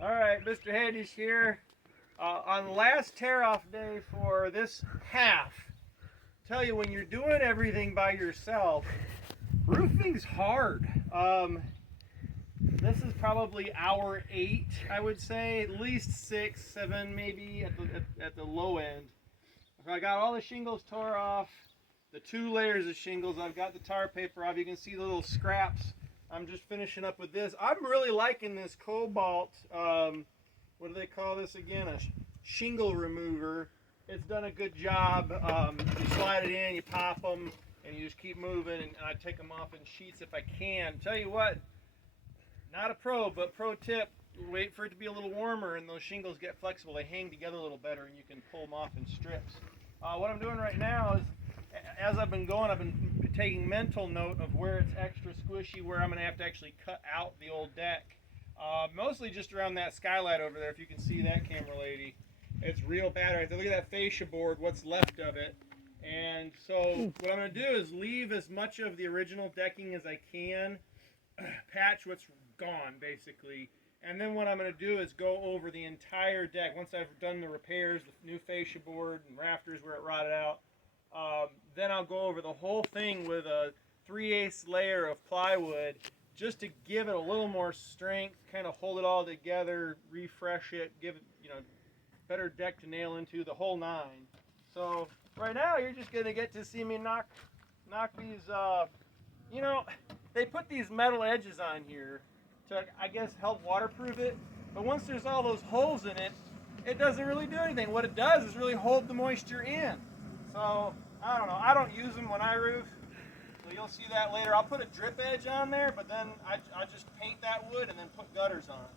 All right, Mr. Handy's here. On the last tear-off day for this half, tell you, when you're doing everything by yourself, roofing's hard. This is probably hour 8, I would say, at least 6, 7 maybe at the low end. So I got all the shingles tore off, the 2 layers of shingles. I've got the tar paper off. You can see the little scraps. I'm just finishing up with this. I'm really liking this Cobalt, what do they call this again? A shingle remover. It's done a good job. You slide it in, you pop them, and you just keep moving, and I take them off in sheets if I can. Tell you what, not a pro, but pro tip, wait for it to be a little warmer and those shingles get flexible. They hang together a little better and you can pull them off in strips. What I'm doing right now is, as I've been going, I've been taking mental note of where it's extra squishy, where I'm going to have to actually cut out the old deck. Mostly just around that skylight over there, if you can see that, camera lady. It's real bad right there. Look at that fascia board, what's left of it. And so what I'm going to do is leave as much of the original decking as I can, patch what's gone basically, and then what I'm going to do is go over the entire deck. Once I've done the repairs, the new fascia board and rafters where it rotted out, then I'll go over the whole thing with a 3/8 layer of plywood just to give it a little more strength, kind of hold it all together, refresh it, give it, you know, better deck to nail into, the whole 9. So right now you're just going to get to see me knock these, you know, they put these metal edges on here to, I guess, help waterproof it. But once there's all those holes in it, it doesn't really do anything. What it does is really hold the moisture in. So, I don't know. I don't use them when I roof. So you'll see that later. I'll put a drip edge on there, but then I just paint that wood and then put gutters on it.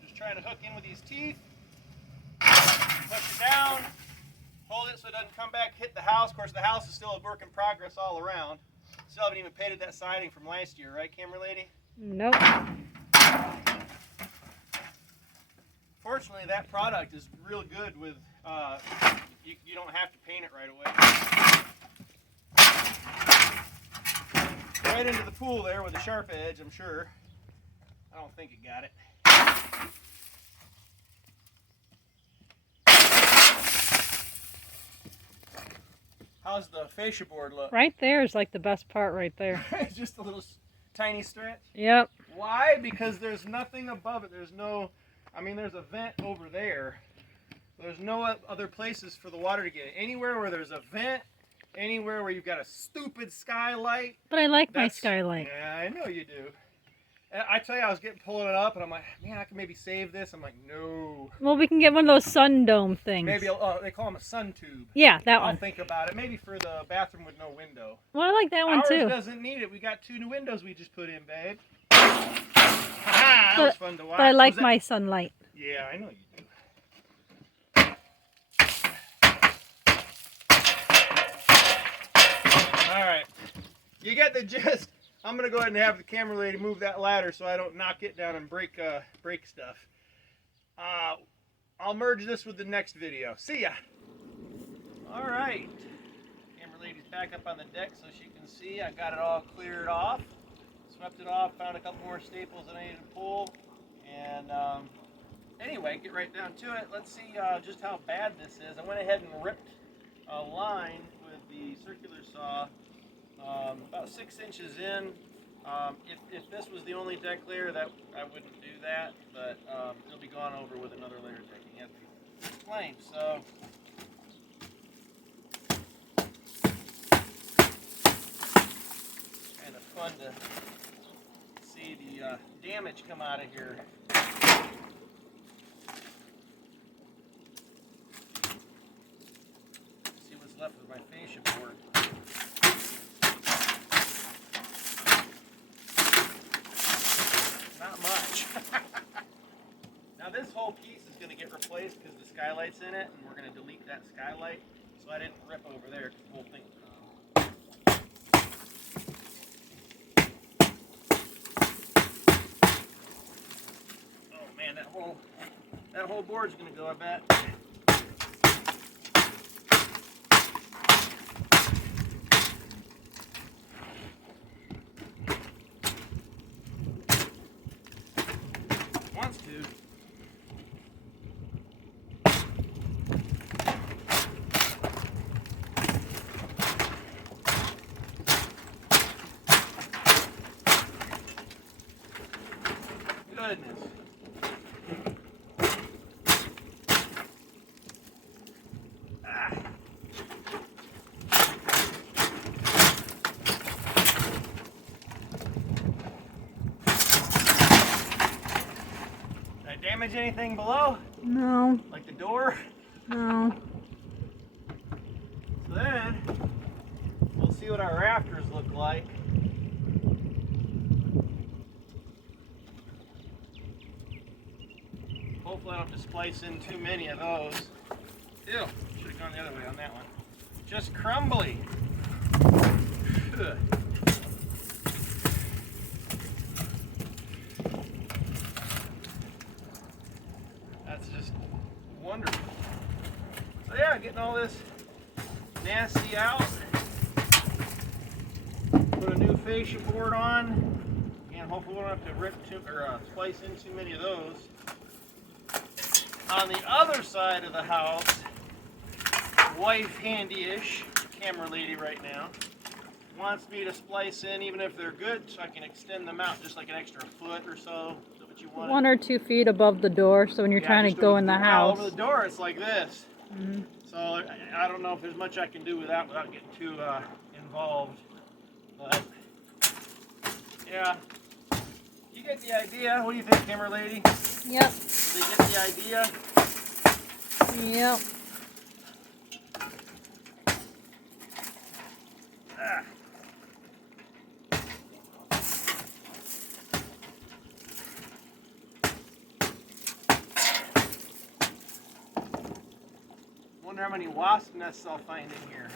Just trying to hook in with these teeth. Push it down. Hold it so it doesn't come back, hit the house. Of course, the house is still a work in progress all around. Still haven't even painted that siding from last year, right, camera lady? Nope. Fortunately, that product is real good with, you don't have to paint it right away. Right into the pool there with a sharp edge, I'm sure. I don't think it got it. How's the fascia board look? Right there is like the best part right there. Just a little tiny stretch? Yep. Why? Because there's nothing above it. There's no, I mean, there's a vent over there. There's no other places for the water to get in. Anywhere where there's a vent, anywhere where you've got a stupid skylight. But I like my skylight. Yeah, I know you do. And I tell you, I was pulling it up, and I'm like, man, I can maybe save this. I'm like, no. Well, we can get one of those sun dome things. Maybe, they call them a sun tube. Yeah, that one. I'll think about it. Maybe for the bathroom with no window. Well, I like that one too. Ours doesn't need it. We got 2 new windows we just put in, babe. That was fun to watch. But I like my sunlight. Yeah, I know you do. All right, you get the gist. I'm gonna go ahead and have the camera lady move that ladder so I don't knock it down and break stuff. I'll merge this with the next video. See ya. All right, camera lady's back up on the deck so she can see. I got it all cleared off, swept it off, found a couple more staples that I needed to pull, and anyway, get right down to it. Let's see just how bad this is. I went ahead and ripped a line with the circular saw. About 6 inches in. If this was the only deck layer, that I wouldn't do that, but it'll be gone over with another layer of decking, as we explained. So kind of fun to see the damage come out of here. See what's left of my fascia board. Not much. Now this whole piece is going to get replaced because the skylight's in it, and we're going to delete that skylight, so I didn't rip over there because the whole thing's gone. Oh man, that whole board's going to go, I bet. goodness. Ah. Did I damage anything below? No. Like the door? No. So then, we'll see what our rafters look like. Hopefully I don't have to splice in too many of those. Ew, should have gone the other way on that one. Just crumbly. Ugh. That's just wonderful. So yeah, getting all this nasty out. Put a new fascia board on, and hopefully we don't have to splice in too many of those. On the other side of the house, wife handy-ish, camera lady right now, wants me to splice in even if they're good so I can extend them out just like an extra foot or so. Is that what you want? 1 or 2 feet above the door, so when you're trying to go in the house. Over the door, it's like this. Mm-hmm. So I don't know if there's much I can do with that without getting too involved. But yeah, you get the idea. What do you think, camera lady? Yep. Did they get the idea? Yep. Ah. Wonder how many wasp nests I'll find in here.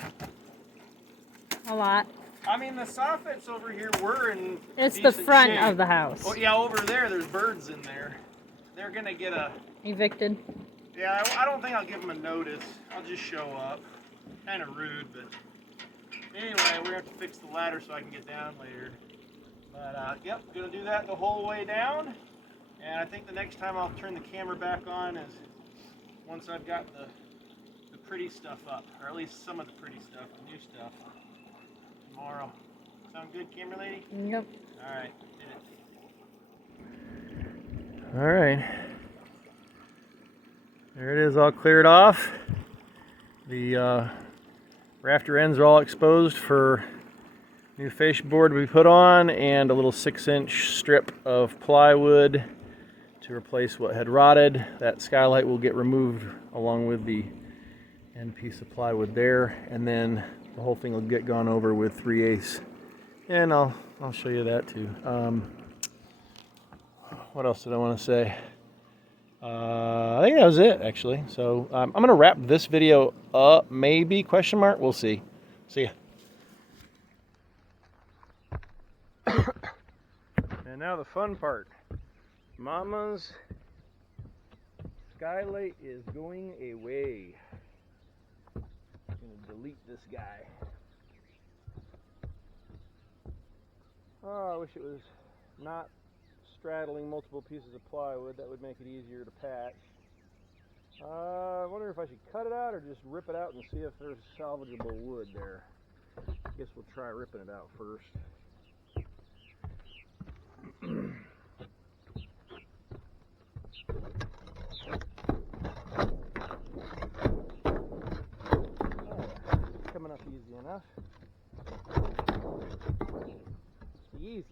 A lot. I mean, the soffits over here were in It's the decent front shape. of the house. Oh yeah, over there's birds in there. They're gonna get a. Evicted. Yeah, I don't think I'll give them a notice. I'll just show up. Kind of rude, but anyway, we're gonna have to fix the ladder so I can get down later. But yep, gonna do that the whole way down. And I think the next time I'll turn the camera back on is once I've got the pretty stuff up, or at least some of the pretty stuff, the new stuff. Tomorrow. Sound good, camera lady? Yep. All right, did it. All right. There it is, all cleared off. The rafter ends are all exposed for new fascia board to be put on, and a little 6-inch strip of plywood to replace what had rotted. That skylight will get removed along with the end piece of plywood there, and then the whole thing will get gone over with 3/8. And I'll show you that too. What else did I want to say? I think that was it, actually. So I'm going to wrap this video up, maybe, question mark? We'll see. See ya. And now the fun part. Mama's skylight is going away. I'm going to delete this guy. Oh, I wish it was not straddling multiple pieces of plywood. That would make it easier to patch. I wonder if I should cut it out or just rip it out and see if there's salvageable wood there. I guess we'll try ripping it out first. Coming up easy enough. Easy.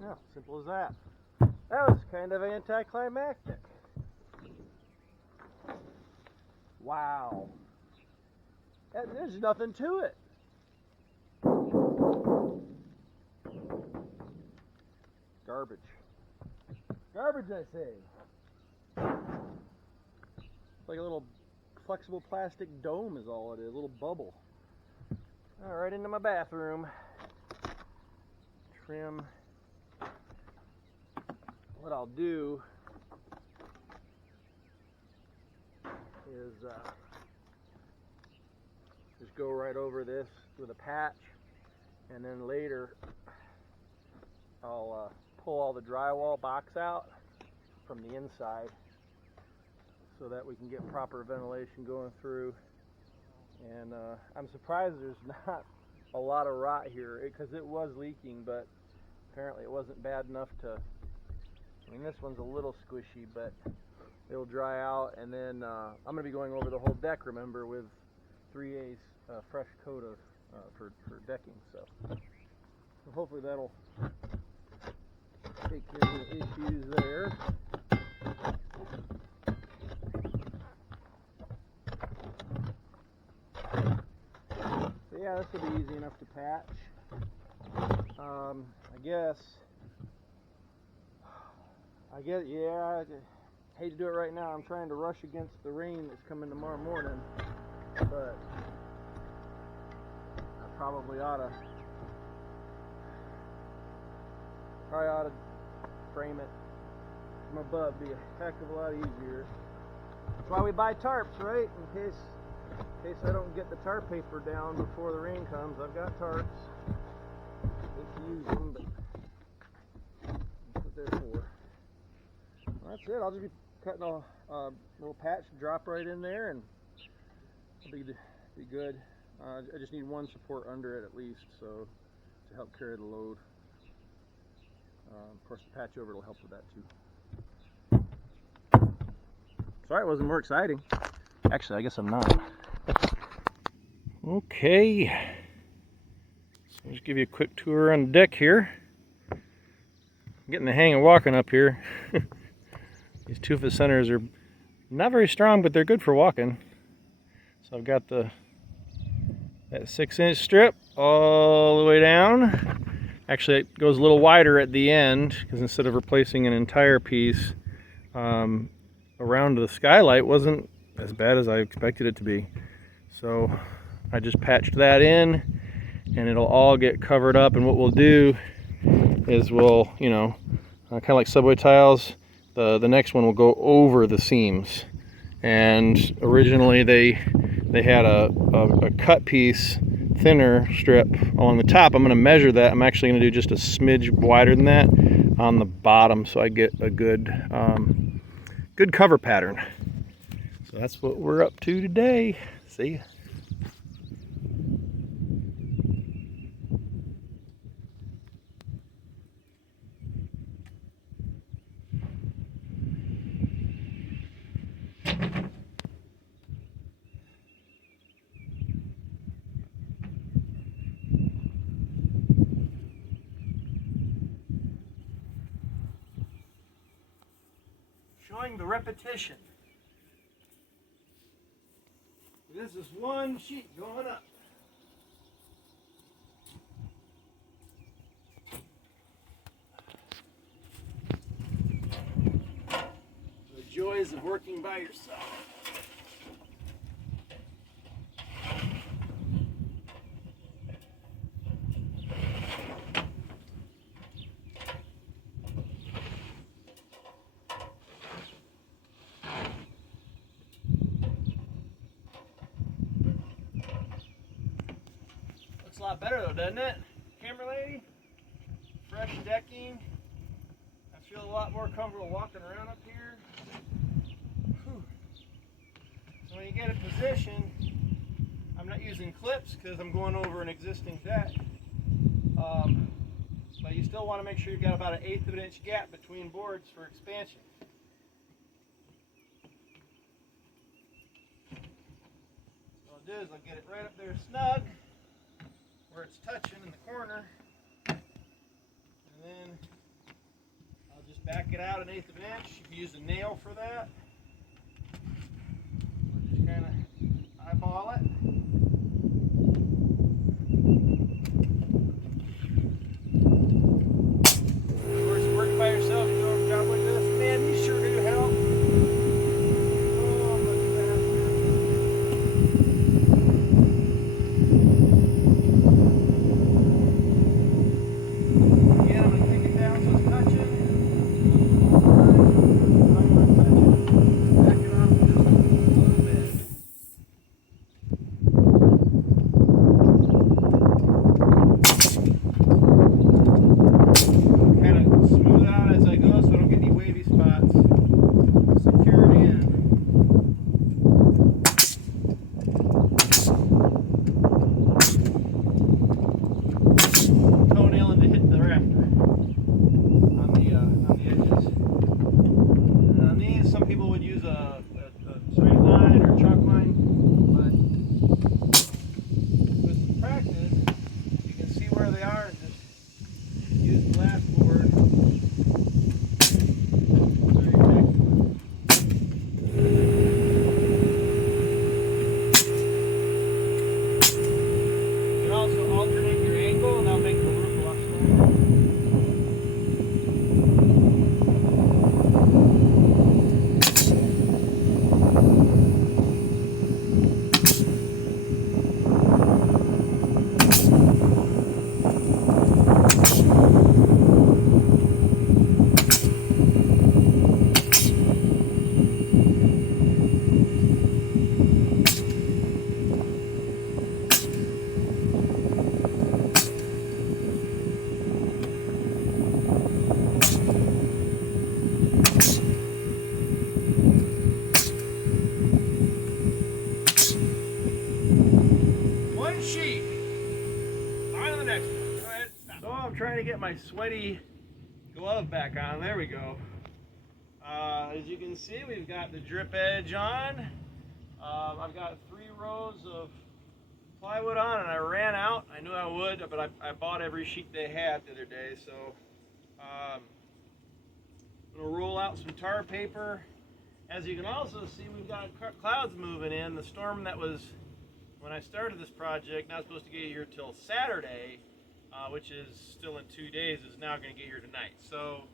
Yeah, simple as that. That was kind of anticlimactic. Wow. There's nothing to it. Garbage. Garbage, I say. Like a little flexible plastic dome is all it is, a little bubble. All right, into my bathroom. Trim. What I'll do is just go right over this with a patch, and then later I'll pull all the drywall box out from the inside so that we can get proper ventilation going through. And I'm surprised there's not a lot of rot here, because it was leaking, but apparently it wasn't bad enough to, I mean, this one's a little squishy, but it'll dry out. And then I'm going to be going over the whole deck, remember, with 3A's fresh coat of for decking, so hopefully that'll take care of the issues there. So yeah, this will be easy enough to patch. I guess, yeah, I hate to do it right now. I'm trying to rush against the rain that's coming tomorrow morning, but I probably ought to frame it from above. Be a heck of a lot easier. That's why we buy tarps, right? In case I don't get the tarp paper down before the rain comes. I've got tarps. Hate to use them, but that's what they're for. Well, that's it. I'll just be cutting a little patch, drop right in there, and it'll be good. I just need one support under it at least, so to help carry the load. Of course, the patch over will help with that too. Sorry it wasn't more exciting. Actually, I guess I'm not. Okay. So I'll just give you a quick tour on the deck here. I'm getting the hang of walking up here. These 2-foot centers are not very strong, but they're good for walking. So I've got that 6-inch strip all the way down. Actually, it goes a little wider at the end, because instead of replacing an entire piece, around the skylight wasn't as bad as I expected it to be. So I just patched that in, and it'll all get covered up. And what we'll do is we'll, kind of like subway tiles, the next one will go over the seams. And originally they had a cut piece, thinner strip along the top. I'm going to measure that. I'm actually going to do just a smidge wider than that on the bottom, so I get a good cover pattern. So that's what we're up to today. See ya. Showing the repetition. This is one sheet going up. The joys of working by yourself. Looks a lot better though, doesn't it? Camera lady, fresh decking. I feel a lot more comfortable walking around up here. Whew. So when you get it positioned, I'm not using clips because I'm going over an existing deck. But you still want to make sure you've got about 1/8 of an inch gap between boards for expansion. So what I'll do is I'll get it right up there snug, where it's touching in the corner, and then I'll just back it out 1/8 of an inch. You can use a nail for that, or just kind of eyeball it. Of course, working by yourself, you do a job like this, man, you sure do help. Oh, much faster. Again, I'm going to take it down so it's touching. I'm going to touch it. Back it off just a little bit. they are and just use the last board. You can also alternate your angle, and that'll make the roof a lot stronger. One sheet. On to the next one. Go ahead. So I'm trying to get my sweaty glove back on. There we go. As you can see, we've got the drip edge on. I've got 3 rows of plywood on, and I ran out. I knew I would, but I bought every sheet they had the other day. So I'm going to roll out some tar paper. As you can also see, we've got clouds moving in. The storm that was, when I started this project, not supposed to get here till Saturday, which is still in 2 days, is now going to get here tonight. So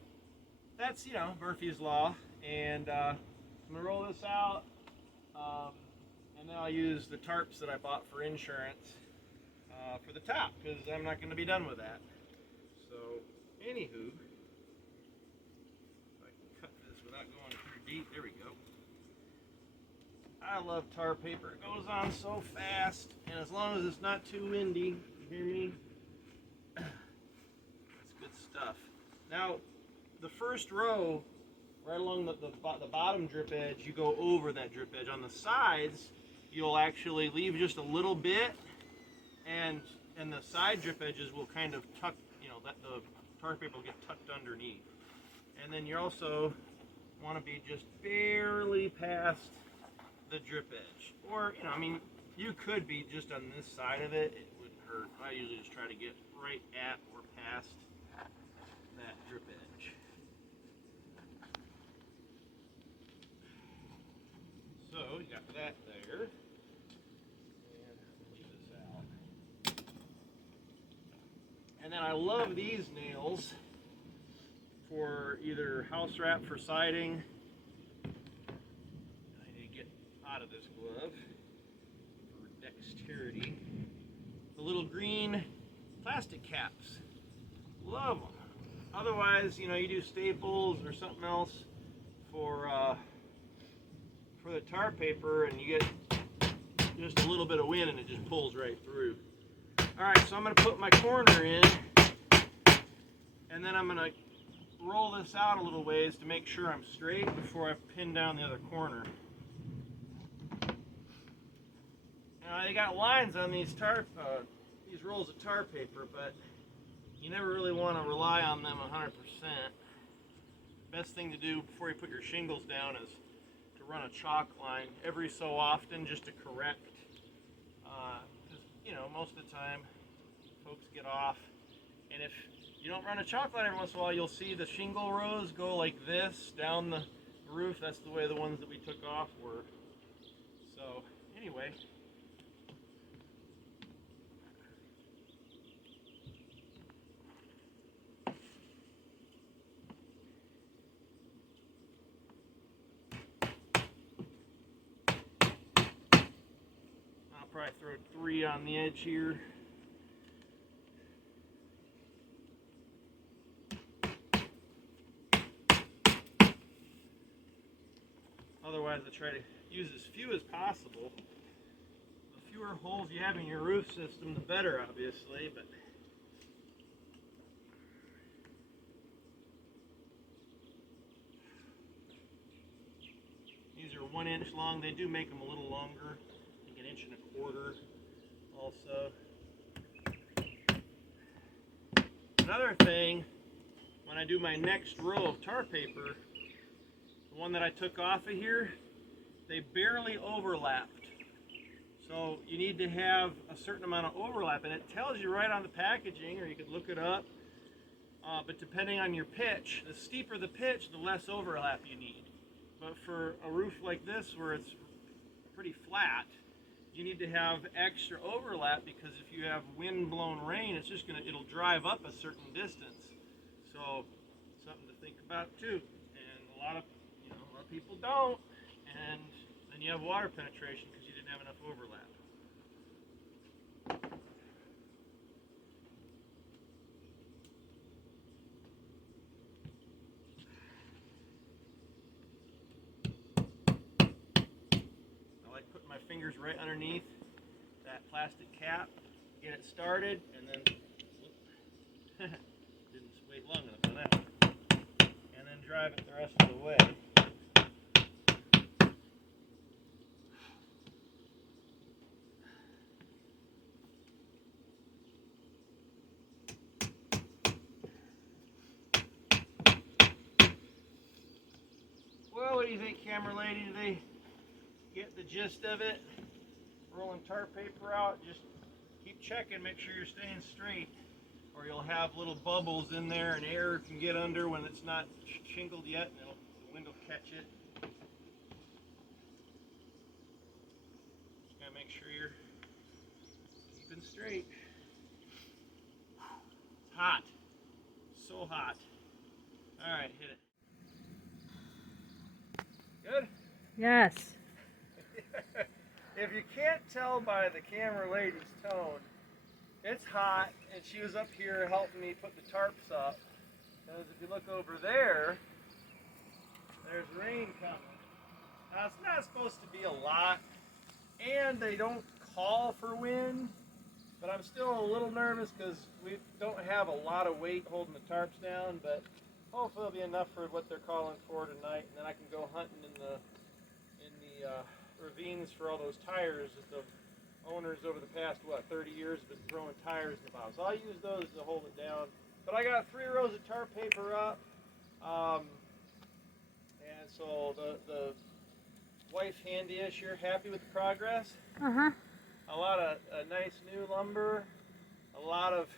that's, you know, Murphy's Law. And I'm going to roll this out, and then I'll use the tarps that I bought for insurance for the top, because I'm not going to be done with that. So, anywho, if I can cut this without going too deep, there we go. I love tar paper. It goes on so fast, and as long as it's not too windy, you hear me? That's good stuff. Now, the first row, right along the bottom drip edge, you go over that drip edge. On the sides, you'll actually leave just a little bit, and the side drip edges will kind of tuck, you know, that the tar paper will get tucked underneath. And then you also want to be just barely past the drip edge. Or, you know, I mean, you could be just on this side of it. It wouldn't hurt. I usually just try to get right at or past that drip edge. So you got that there. And leave this out. And then I love these nails for either house wrap for siding. I need to get out of this glove for dexterity. The little green plastic caps. Love them. Otherwise, you know, you do staples or something else for the tar paper, and you get just a little bit of wind and it just pulls right through. Alright, so I'm going to put my corner in, and then I'm going to roll this out a little ways to make sure I'm straight before I pin down the other corner. Now, they got lines on these rolls of tar paper, but you never really want to rely on them 100%. Best thing to do before you put your shingles down is to run a chalk line every so often, just to correct. Because, you know, most of the time folks get off, and if you don't run a chalk line every once in a while, you'll see the shingle rows go like this down the roof. That's the way the ones that we took off were. So anyway, I'll probably throw 3 on the edge here. Otherwise, I try to use as few as possible. The fewer holes you have in your roof system, the better, obviously, but these are 1 inch long. They do make them a little longer, I think 1 1.25 inches also. Another thing, when I do my next row of tar paper, the one that I took off of here, they barely overlapped. So you need to have a certain amount of overlap, and it tells you right on the packaging, or you could look it up. But depending on your pitch, the steeper the pitch, the less overlap you need. But for a roof like this, where it's pretty flat, you need to have extra overlap, because if you have wind-blown rain, it'll drive up a certain distance. So something to think about too. And a lot of people don't, and then you have water penetration because you didn't have enough overlap. I like putting my fingers right underneath that plastic cap, get it started, and then didn't wait long enough for that, and then drive it the rest of the way. Well, what do you think, camera lady? Do they get the gist of it? Rolling tar paper out, just keep checking, make sure you're staying straight, or you'll have little bubbles in there and air can get under when it's not shingled yet, and the wind will catch it. Just gotta make sure you're keeping straight. It's hot, so hot. All right, hit it. Good? Yes. If you can't tell by the camera lady's tone, it's hot, and she was up here helping me put the tarps up. Because if you look over there, there's rain coming. Now, it's not supposed to be a lot, and they don't call for wind, but I'm still a little nervous because we don't have a lot of weight holding the tarps down, but hopefully it'll be enough for what they're calling for tonight, and then I can go hunting in the ravines for all those tires that the owners over the past 30 years have been throwing tires in the bottom. So I'll use those to hold it down. But I got 3 rows of tar paper up, and so the wife handy-ish, you're happy with the progress? Uh-huh. A lot of nice new lumber, a lot of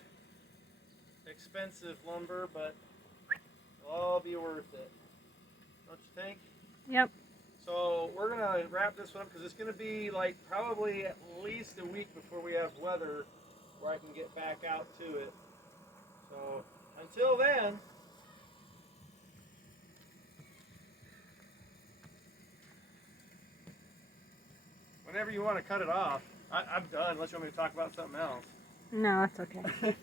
expensive lumber, but it'll all be worth it. Don't you think? Yep. So we're gonna wrap this one up because it's gonna be like probably at least a week before we have weather where I can get back out to it. So until then, whenever you want to cut it off, I'm done unless you want me to talk about something else. No, that's okay.